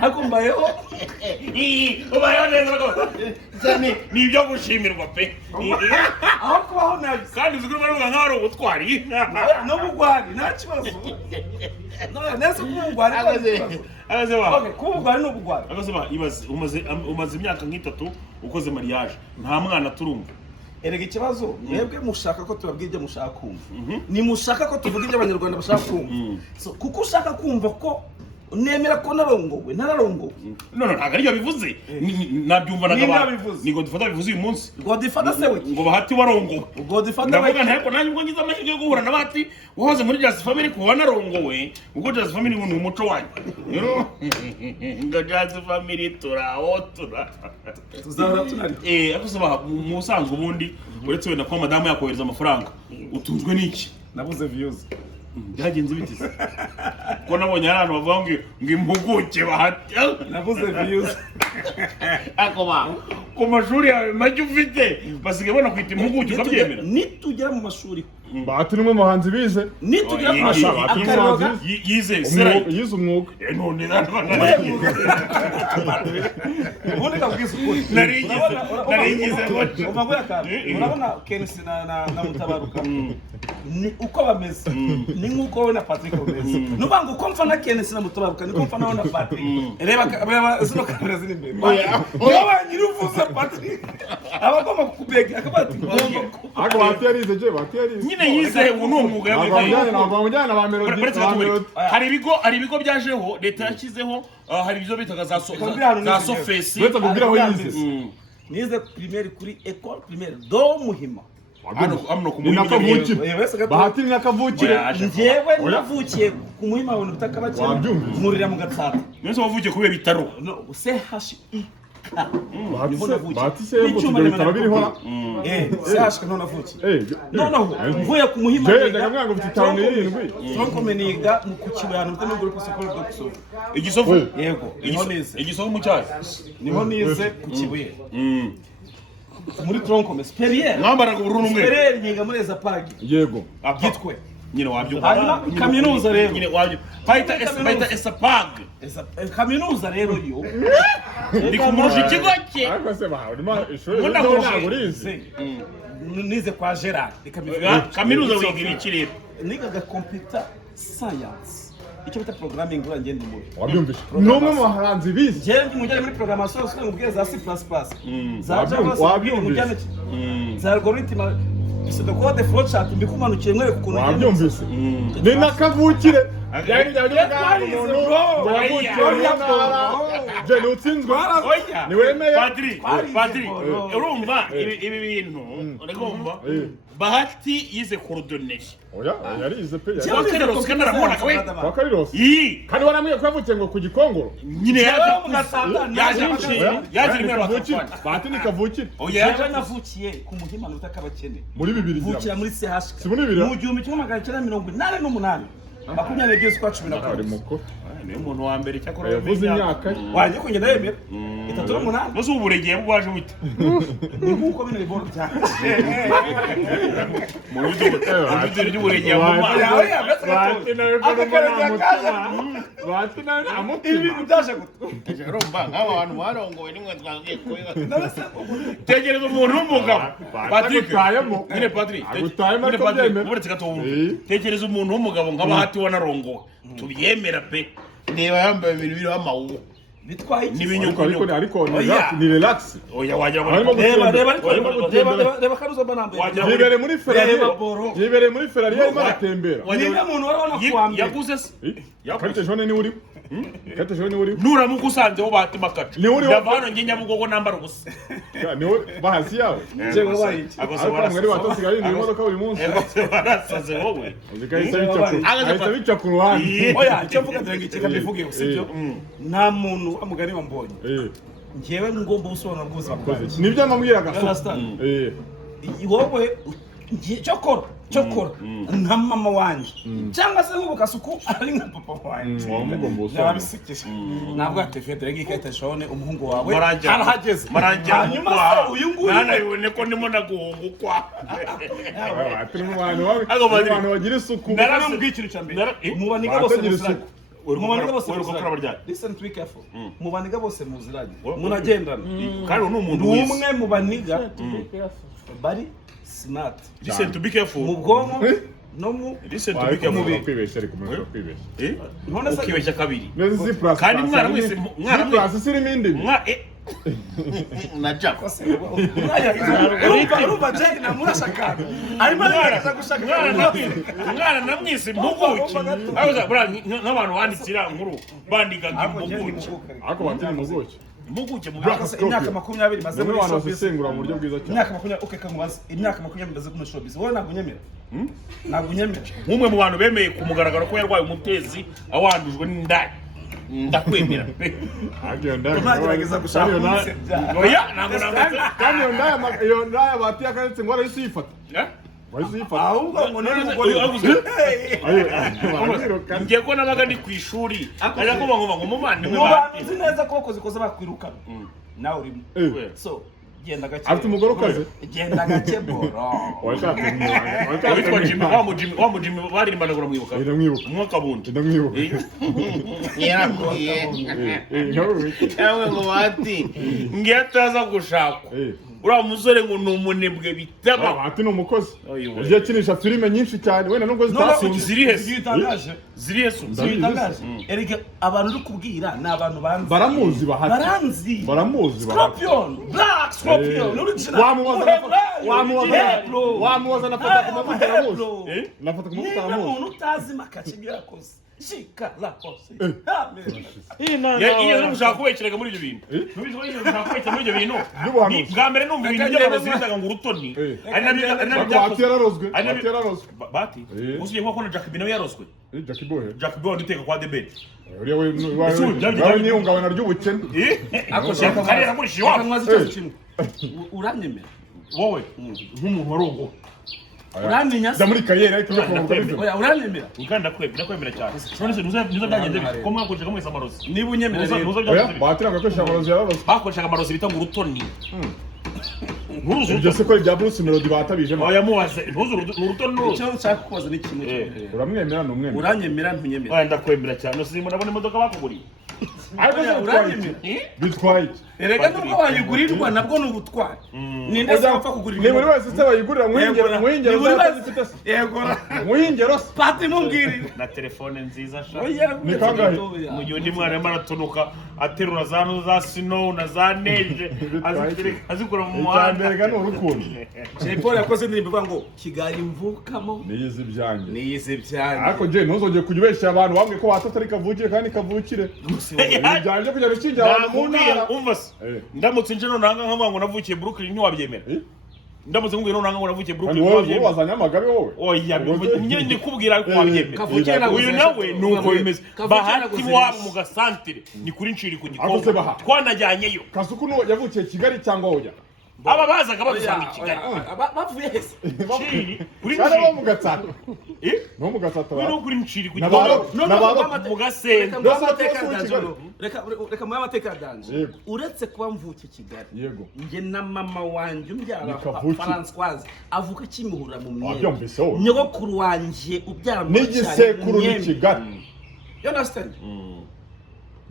hakumbayeho ubayeho neza cyane nibyo gushimirwa pe aho kubaho nabi kandi uziko baruga nk'ari ubutwari n'ubugwari nta kibazo nese kubugwari agaze kubugwari n'ubugwari agaze ibaze umaze imyaka nk'itatu ukoze mariage nta mwana turumva erega ikibazo mwebwe mushaka ko tubabwira ibyo mushaka kumva ni mushaka ko tuvuga ibyo abanyarwanda bashaka kumva kuko ushaka kumva ko nemera ko narongowe nararongowe none ntago ariyo bivuze nabyumva nigo dufata bivuze uyu munsi ngo difata se we ngo bahati warongowe ngo difata ndavuga ntako nanjye ubwo ngize amahirwe yo guhura n'abati wahoze muri Just Family ko wanarongowe ubwo Just Family ni umuco wanyu rero ngo Just Family turaotura tuzahora tunari akusaba mu sanzwe ubundi uretse wenda ko madamu yakohereza amafaranga utunzwe n'iki nabuze views byagenze bitise ko nabonye abantu bavuga ngo impuguke bahati nabuze views akoma ku mashuri yawe majye ufite basigaye bona kwita impuguke ukabyemera nitugera mu mashuri bahati nimwe muhanzi bize nitugera mu mashuri yize umwuga none ubundi kabwiza ukuri narigize urabona Kensi na Mutabaruka ni uko bameze ni nkuko we na Patrick bameze nuvuga ngo uko mfa na Kensi na Mutabaruka niko mfa nawe na Patrick reba zino kamera ziri imbere oya nyiruvuze Patrick abagomba kukubega akabati ako bahati yarize je bahati yarize nyine yize uno mwuga abamujyana ba melody hari ibigo byajeho leta yashyizeho hari ibyo bitaga za sofesi leta kubwira aho yize nize primaire kuri école primaire do Muhima amno kumuvukira bahati ni nakavukire njyewe navukiye ku Muhima abantu bitakabakira murira mu Gatsata nese wavukiye kubera bitaro CHI bahati se mu bitaro biriho CHI none navukiye noneho mvuye ku Muhima ngenda ngamwango bitaro n'irindwi twakomeniga mu kukibana mutane groupe support de Kisovu igisovu yego igisovu mu cyaro niho nize ku Kibuye muri troncome superieur mwambaraga ubururu n'umwe superieur nyiga muri Ezapagi yego gitwe nyine wabyo hanyuma kaminuza rero nyine wabyo baita Ezapag kaminuza rero yo ndi kumurusha ikigo cye ariko se bahawe ishuri ntabwo rize nize kwa Gerard kaminuza wiga ibiki rero nigaga computer science icyo bita programming ngende muri wabyumvise numwe mu bahanzi bize je ndi mujyane muri programmation usanga ubwiye za C++ za Java wabyumvise za algorithm c'est de code flowchart mbikumanukiye mwe kukuntu wabyumvise ni nakavukire yani je nutsinzwe ni wemeye Padri urumva ibi bintu uragomba bahati yize coordination oya yarize pe Wakariros kanaramuona kawe Wakariros kandi waramwiye kwavukiye ngo ku Gikongoro nyine yaje rimwe bahati ni kavukire oya navukiye ku Muhima n'utakabakene muri 2000 vukira muri CH si muri 2000 mu 1988 makumyabiri byose kwa 10 ari muko niyo umuntu wa mbere cyakora yavuze imyaka waje kugenda yemera 38 bose uburegeye bwaje wite ni nkuko bino biboro bya mu bido ry'uburegeye mu bahati nawe ibintu byaje gute urumva nk'aba bantu barongowe nimwe twagiye kuyiga tegereza umuntu w'umugabo Patrick nyine Patrick uretse gato tegereza umuntu w'umugabo nk'abahati wanarongowe tubyemera pe niba yambaye ibintu biriho amawuwo bitwaye n'ibinyuko ariko ni relax oya wajya reba karuzo banambe yibere muri Ferrari yarimo aratembera niba umuntu warabona kuwambere yaguze se kate jone ni uri kate jone ni uri nuramuka usanzeho bahati makaca ni uri ndavano nge Nyabugogo nambara ubusa ni uri bahasi yawe je wabaye ariko mwari batosigaye ni imodoka buri munsi barasaze wowe ahita bica ku ruhande oya icyo mvuga dore ngikeka bivuge usibyo nta muntu amugari wambonye ngewe ngomba gusobanura bw'ubuzima bwanjye nibyo namubwiraga wowe cyokora nka mama wanjye cyangwa se nk'ubukasuku ari nka papa wanjye yabisikije ntabwo atefete rege ikahita shone umuhungu wawe arahageze hanyuma se uyu nguyu nanabibone ko ndimo naguhungukwa turi mu bantu bagira isuku naramubwiye ikintu cya mbere muba niga bose musiraga mubaniga bose muziranye. Listen to be careful. Mubaniga bose muziranye. Munagendana. Kandi ni umuntu umwe mubaniga bari smart. Listen to be careful. Mu bwonko no mu listen to be careful. Kwibeshya ariko muri kwibeshya. None se ukibeshya kabiri. Kandi mwana mwese sirimo indimi. Najya urumva Jack na murashaka arimo gushaka umwana namwise impuguke nk'abantu bandikira nkuru bandikaga impuguke ariko batiri impuguke mu imyaka 20 maze muri showbiz basengura mu buryo bwiza cyane imyaka 20 okay kamubaza imyaka 20 maze muri showbiz wowe nagunyemera nk'umwe mu bantu bemeye kumugaragara ko yarwaye umutezi awandujwe n'indaya ndakwemera nagerageza gushaka oya ntabwo kandi iyo ndaya batiye akaretse ngo arayisifata ahubwo ngo none umugore ngiye ko nabaga ndi ku ishuri ajya kuba ngo muvandimwe bazi neza ko bakoze ikoze bakwirukana nawe urimo so genda gake afite umugore ukaze genda gake boro washatse witwa Jimmy wa Jimmy baririmba ndagura mwibuka umwaka bundi ndamwibuka yarakuye yawe ngo bati ngiye ataza gushakwa uriya musore ngo ni umunebwe bitaba ati ni umukozi ugiye akinisha filime nyinshi cyane wenda nubwo zitasinze zirihesu erega abantu uri kubwira ni abantu banzi baramuzi baramuzi Scorpion Black Scorpion wamubaza nafata ku mavuta aramuzi nafata ku mavuta aramuzi umuntu utazi makaci ibyo yakoze shika la kose iyo ushaka kubekeraga muri ibyo bintu n'ubishobora ushaka kubekera muri ibyo bintu bwa mbere numva ibintu by'abarozi bitaga ngo urutoni ari nabyo bati usiye ko na Jack Bino yarozwe Jack Boy duteka kwa Debate uriya we niyungabana ry'ubukene ako shaka kare namurishiye wa uranyemera wowe nk'umuntu warongo uramenye za muri kariyeri ariko yo kuvuga oya uranyemera ukanda kwemera cyane none se nuza byagenze bite ko mwakoreshaga mwese amarozi niba unyemera oya batira gakoresha amarozi yabarozi bakoreshaga amarozi bita ngo urutoni ibyo se ko ibya Bruce Melody batabije oya muwaze urutoni icyo nshaka kubaza ni kimwe uramwemera n'umwemera uranyemera ntunyemera oya ndakwemera cyane nose murabona imodoka bakuguriye ariko uranyemera bitwaye erega nubwo bayigurirwa nabwo ni ubutwari ninde se wapfa kugurira ni buri wese se bayigurira muhingero pati mumbwirire na telefone nziza sha ni kangahe mu gihe undi mwana arimo aratunuka aterura za snow na za neige azikura mu muhanda icyambere ni urukundo Jay Paul yakoze indirimbo ivuga ngo Kigali mvukamo niyize ibyanjye ariko je ntuzongeye kujya ubeshya abantu bamwe ko batatari kavukire kandi kavukire ibyanjye kujya rukingira abantu mu ntara umva se ndamutse nje nonanga nkavuga ngo navukiye Brooklyn ntiwabyemera ndamutse ngubwira nonanga ngo navukiye Brooklyn ntiwabyemera wowe wazanye amagabe wowe oya nyine ndikubwira ko wabyemera uyu nawe nuko bimeze bahati wabo mu gasantere ni kuri nciri ku gikombe twanajyanyeyo Kasuku yavukiye Kigali cyangwa oya aba bazaga badusanga i Kigali bavuye hese kuri nciri bo mu gatsata no mu gatsata no kuri nciri ku gikombe mu gasenda reka mu amateka danje uretse kuba mvuke Kigali yego nge na mama wanje umbyara Françoise avuka Kimihurura mu Myenda byombiseho nyogokuru wanje ubyara mu n'igisekuru ni Kigali you understand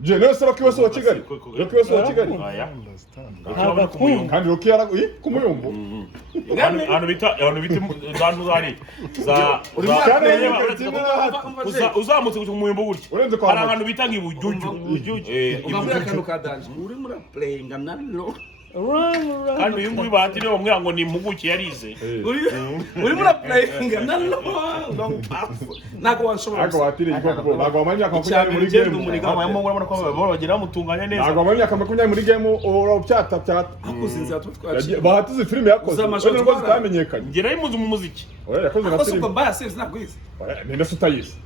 je no sero kibazo wa Kigali kibazo wa Kigali kandi Roki yaraguye kumuyumbu abantu bita zantu zari za uzamutse ku muyumbu gutyo hari abantu bita ngibujuju ugamura kanu kadanje uri muri playing nalo kandi uyu nguyu batiriwe bamwira ngo ni impuguke yarize uri muri playing nalo nako wanshobora ako batiriye ko nako amanya ko kunyari muri game abamo ngora ko bagira mutunganya neza nako amanya ko kunyari muri game uracyata akuzinze atutwaje bahatize filime yakoze ngo zitamenyekanye ngera imuzi mu muziki oya yakoze na filime ko mbaya sivyo nabwize ninde sutayise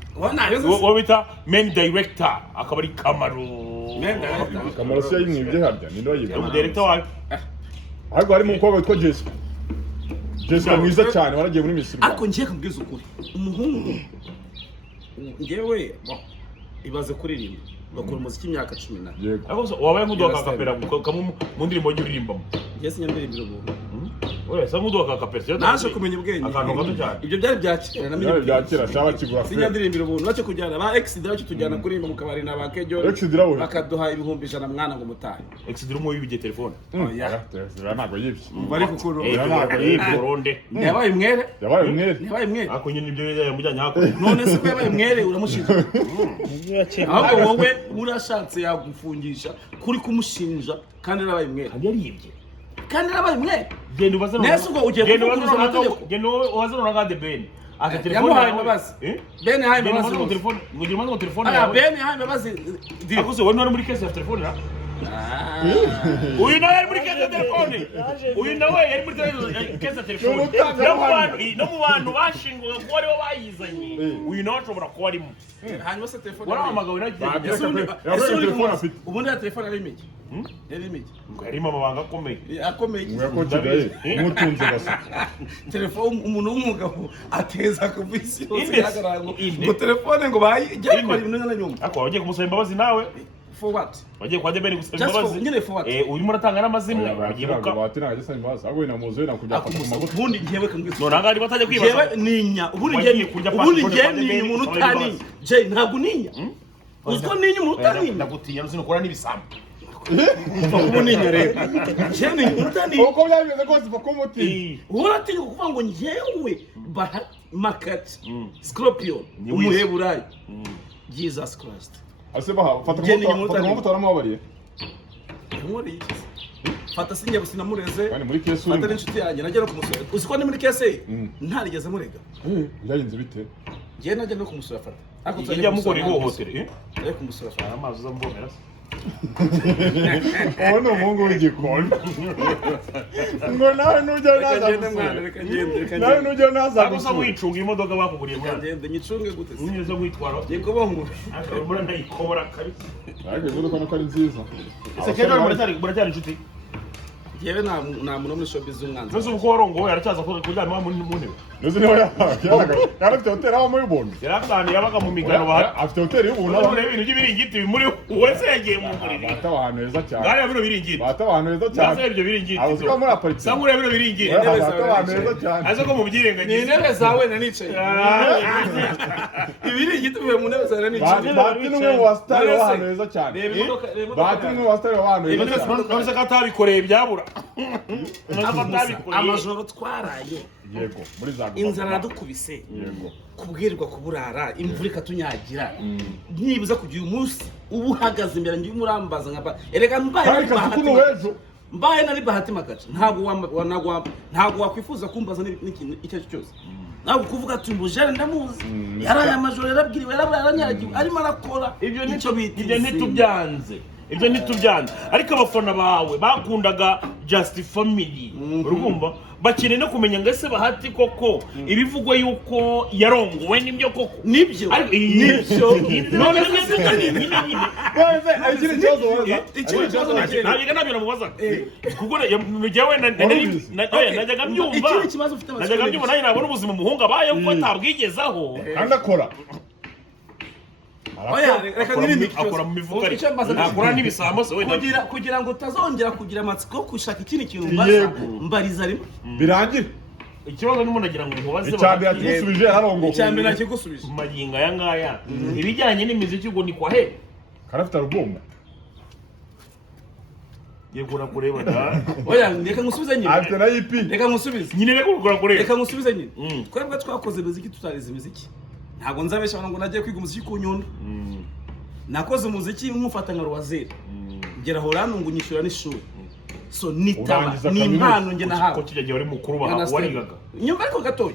wo bita main director akaba ari Kamaru si yimwibye harya ninde wayiga director wayo ahubwo harimo umukobwa witwa Jessica mwiza cyane waragiye muri Misiri ariko ngiye kubwiza ukuri umuhungu ngewe ibaze kuririmba bakora umuziki imyaka 10 yego ariko wabaye nk'udoka kapera mu ndirimbo y'uririmbamo yesi nyandirimbira ubu oya sa ngudu akakapersiyo naje kumenya ubwenge akantu gato cyane ibyo byari byakera namenye Byari byakera shaba kigura sinyandirimbira ubuntu bace kujyana ba exidra cyo tujyana kuririmba mu kabari na ba Kejo Exidra we bakaduha ibihumbi 100 mwana ngo mutahe exidra umwe yibye telefone oya ntabwo yibye bari kukuru Burundi yabaye umwere yabaye umwere yabaye umwere ako nyine ibyo yamujyanye hako none se ko yabaye umwere uramushinja ahubwo wowe urashatse yagufungisha kuri kumushinja kandi yarabaye umwere kandi yaribye kandi yarabaye umwere genda ubaze nese ubwo ugiye kuvuguruza amategeko genda ubaze nonagade Ben aka telefone yamuhaye imbabazi Ben yahaye imbabazi mu telefone ngo gira mu telefone aya yawe Ben yahaye imbabazi akuze wowe nari muri case ya telefone na uyu nawe yari muri kese ya telefone uyu nawe yari muri kese ya telefone no mu bantu bashingwaga kuba aribo bayizanye uyu nawe ashobora kuba arimo hanyuma se telefone warahamagawe nagiye ubundi ya telefone ari imiki yari imiki ngo yarimo amabanga akomeye akomeye ngo kigaye umutunze basa telefone umuntu w'umugabo ateza ku bisi yose ngo telefone ngo bayijya ikora ibintu na nyuma ako wagiye kumusaba imbabazi nawe for what wagiye kwa Debeni gusaba imbabazi nyine for what urimo uratanga n'amazimwe bagibuka batina agisa imbabazi ahubwo ina muzo ina kujya afata magufa ubundi ngiye kangwise none angari batajya kwibaza jewe ninya ubundi ngiye ninya umuntu utaninya je ntabwo ninya uziko ninya umuntu utaninya ndagutinya sinukora n'ibisambo ubu ninya rero je ninya umuntu utaninya uko byabeze kose bako muti uratinya kuvuga ngo ngewe Makat Scorpion umuheburayi Jesus Christ aseba fata amavuta aramubariye nkore iki fata sinjye busina mureze kandi muri kese fata n'inshuti yanjye najya no kumusura uziko ni muri kese ntarigeze murega byagenze bite ngiye najya no kumusura fata ako tujya mukora ihohotere eh kumusura fata amazi uzambomera ono mungu w'igikoni ngo nawe nujya naza nawe nujya naza gusa wicunga imodoka bakuguriye mwana ngende nyicunge gute unyuze kwitwara yekobongo akabura ndayikobora kabi ariko imodoka nako ari nziza ese kero muracyari inshuti yewe nta muntu muri showbiz umwanzi nose uko warongo yaracyaza kuryama mu ntebe nose niho yarafite hoteli aho muri Bondo yarakani yabaga mu migano bahari afite hoteli y'ubuntu aho ibintu by'ibiringiti bimuri wese yagiye mu muriro bata ahantu heza cyane ngari bino biringiti bata ahantu heza cyane nase ibyo biringiti abo sika muri aparitse sangura bino biringiti bata ahantu heza cyane azo ko mu byirengagije ni intebe zawe na nicaye ibiringiti bivuye mu ntebe zawe na nicaye bati n'umwe mu wasitari w'ahantu heza cyane bati n'umwe mu wasitari w'ahantu heza cyane nose ko atabikoreye byabura amajoro twaraye yego muri za inzara radukubise yego kubwirwa kuburara imvura ikatunyagira nibuza kugira umunsi ubu uhagaze imbere ngiye umurambaza nkaba erega mbaye nari bahati magaca ntabwo wakwifuza kumbaza n'ikintu icyo ari cyo cyose ntabwo kuvuga ati mbujere ndamuzi yaraye amajoro yarabwiriwe yaranyagiwe arimo arakora ibyo ntitubyanze ibyo ntitubyanze ariko abafana bawe bakundaga Just Family urumva bakeneye no kumenya ngo ese bahati koko ibivugwa yuko yarongowe nibyo koko nibyo none ikindi kibazo ntabwo nabyo namubaza kuko njyewe najyaga mbyumva nanjye nabona ubuzima umuhungu abaye kuko atabwigezaho kandi akora akora mu mifuka akora n'ibisambo se kugira ngo utazongera kugira amatsiko yo gushaka ikindi kintu mbariza rimwe birangira ikibazo n'umuntu agira ngo mubaze icyambere yakigusubije yarongoye icyambere nakigusubije magingo aya ngaya ibijyanye n'imiziki ubwo ni kwa he karafite album yegura kureba da oya reka ngusubize nyine afite na EP reka ngusubize nyine reka kureba reka ngusubize nyine twebwe twakoze imiziki tutarize imiziki ntabwo nzabesha abantu ngo nagiye kwiga umuziki ku Nyundo nakoze umuziki nk'ufata nka Rwazeri ngera Holland ngo nyishyura n'ishuri so nitaba ni impano nge nahawe ko kijya wari mukuru warigaga nyumva ariko gatoya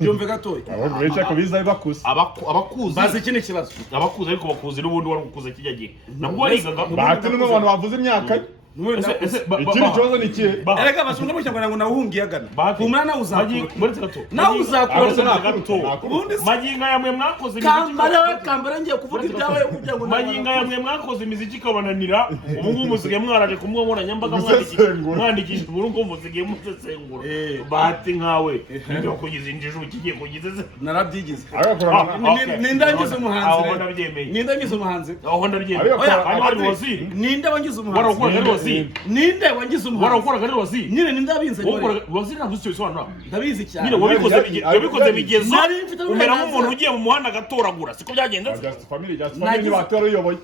byumve gatoya abantu benshi akabiza bakuze abakuzi bazi ikindi kibazo abakuzi ariko bakuzi n'ubundi wari gukuza kijya gihe nabwo warigaga bahati n'umwe abantu bavuze imyaka ikindi kibazo ni ikihe erega basunda mu cyangwa ngo nawuhungiye agana kumara nawe uzakora muri gato nawe uzakora gato maginga yamwe mwakoze imiziki kambara ngiye kuvuga ibyawe kugira ngo maginga yamwe mwakoze imiziki kabananira ubu ngubu musigaye mwaraje kumwobora nyambaga mwandikisha ubu ngubu musigaye musesengura bahati nkawe ndio kugize injiju kigiye kugize narabyigize nindangiza umuhanzi nindangiza umuhanzi aho ndabyemeye ninde wangize umuhanzi Waziri ninde wangize umuhanzi warakoraga rero Waziri nyine ninde abinze Waziri ntabwo icyo bisobanura ndabizi cyane nyine wabikoze bigezo umera nk'umuntu ugiye mu muhanda agatoragura siko byagenze Just family ni batero yoboye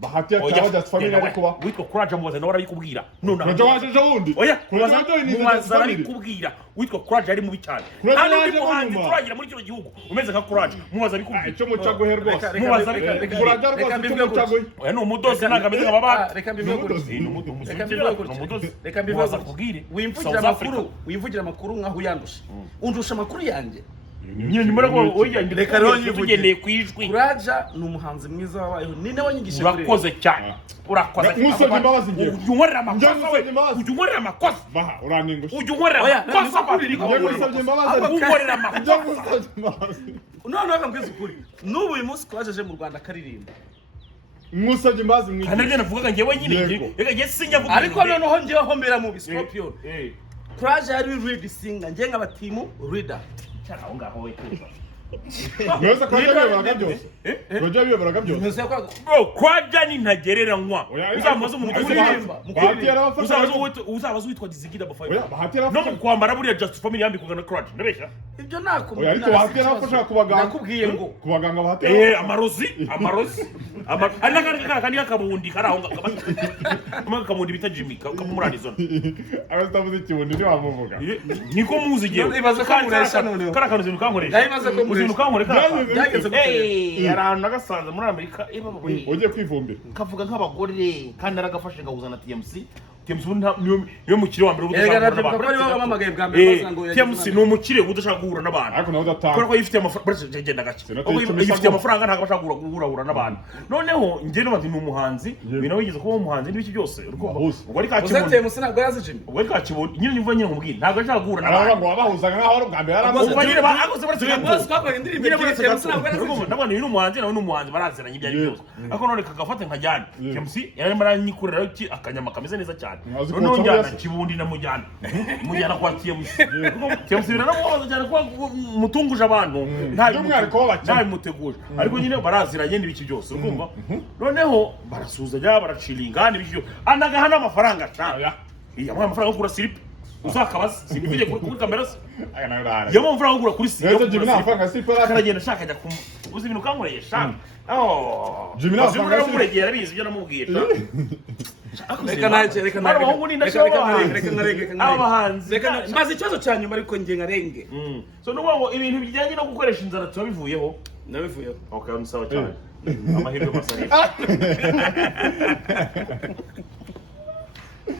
bahati ya Just family ariko ba witwa Courage mubaza nawe arabikubwira none Rojo waje wundi oya kubaza byo ni mubaza arabikubwira witwa Courage ari mubi cyane kandi undi muhanzi turagira muri kino gihugu umeze nka Courage mubaza arabikubwira icyo mucago he rwose mubaza Courage rwose icyo mucago oya no umudozi ntago ameze nk'ababana reka mbivuge reka mubaza kubwire wimvugira amakuru nkaho uyandusha undusha amakuru yanjye nyine nyuma ko oyanje reka rero tugendeye ku ijwi Courage ni umuhanzi mwiza wabayeho ninde wanyigishije urakoze cyane urakoze musabye imbabazi ngiye ujya amakosa we ujya unkorera amakosa baha uraningusha ujya unkorera amakosa musabye imbabazi unkorera amakosa none bakambwiza ukuri n'ubu uyu munsi Courage aje mu Rwanda akaririmba musabye imbabazi mwiki kandi nabyo navugaga ngewe nyine reka ngiye sinjya vuga ariko noneho ngewe hombera mu Scorpion Courage ari lead singer ngiye nk'abatimu leader aho ngaho we Mwese kwa biberaga byose Rojo biberaga byose bro Courage ntagereranywa uzamuze umuntu kuririmba uzabaza witwa Dizigida Bafayo bahati no mu kwambara buriya Just Family yambikwaga na Courage ndabeshya ibyo nako oya ariko bahati yarafasha kubaganga nakubwiye ngo kubaganga bahati amarozi ari nakandi kakabundi karaho kamundi bita Jimmy kamurani zone abatavuze ikibundi ni wamuvuga niko muzi giye ibaze ko muresha noneho karakanuze mukankoresha yabibaze ko muresha byageze yarantu nagasanze muri Amerika ugiye kwivumbira kavuga nk'abagore kandi aragafashe ngawuzana TMC niyo mukire wa mbere TMC ni umukire udashaka guhura n'abantu ariko nawe udatanga kubera ko yifitiye amafaranga genda gake yifitiye amafaranga ntabwo ashaka guhura n'abantu noneho njye n'abandi ni umuhanzi ibintu wigeze kuba umuhanzi n'ibiki byose ubwo ari kakibundi TMC ntabwo yazijimye ubwo ari kakibundi nyine nyumva nyine nkubwira ntabwo ashaka guhura n'abantu ngo wabahuzaga nkaho ari ubwa mbere ubwo nyine bakoze baretse gato nabwo ni umuhanzi nawe ni umuhanzi baraziranye ibyo ari byose ariko none kagafate nkajyane TMC yarimo aranyikurira akanyama kameze neza cyane noneho njyana kibundi namujyana mujyana kwa TMC biranamubaza cyane ko mutunguje abantu ntabimuteguje ariko nyine baraziranye n'ibiki byose urumva noneho barasuzanya baraciringa n'ibiki byose anagaha n'amafaranga cyane yamuha amafaranga yo kugura silipi uzakabaza sinifije kuri kamera se yamuha amafaranga yo kugura kuri silipi karagenda ashaka ajya uzi ibintu kankoreye shaka Jimmy nafanga muregera bizi ibyo namubwiye mbaza ikibazo cya nyuma ariko nge nkarenge so nuko ibintu bijyanye no gukoresha inzara tuba bivuyeho nabivuyeho okay ni sawa cyane amahirwe masarifu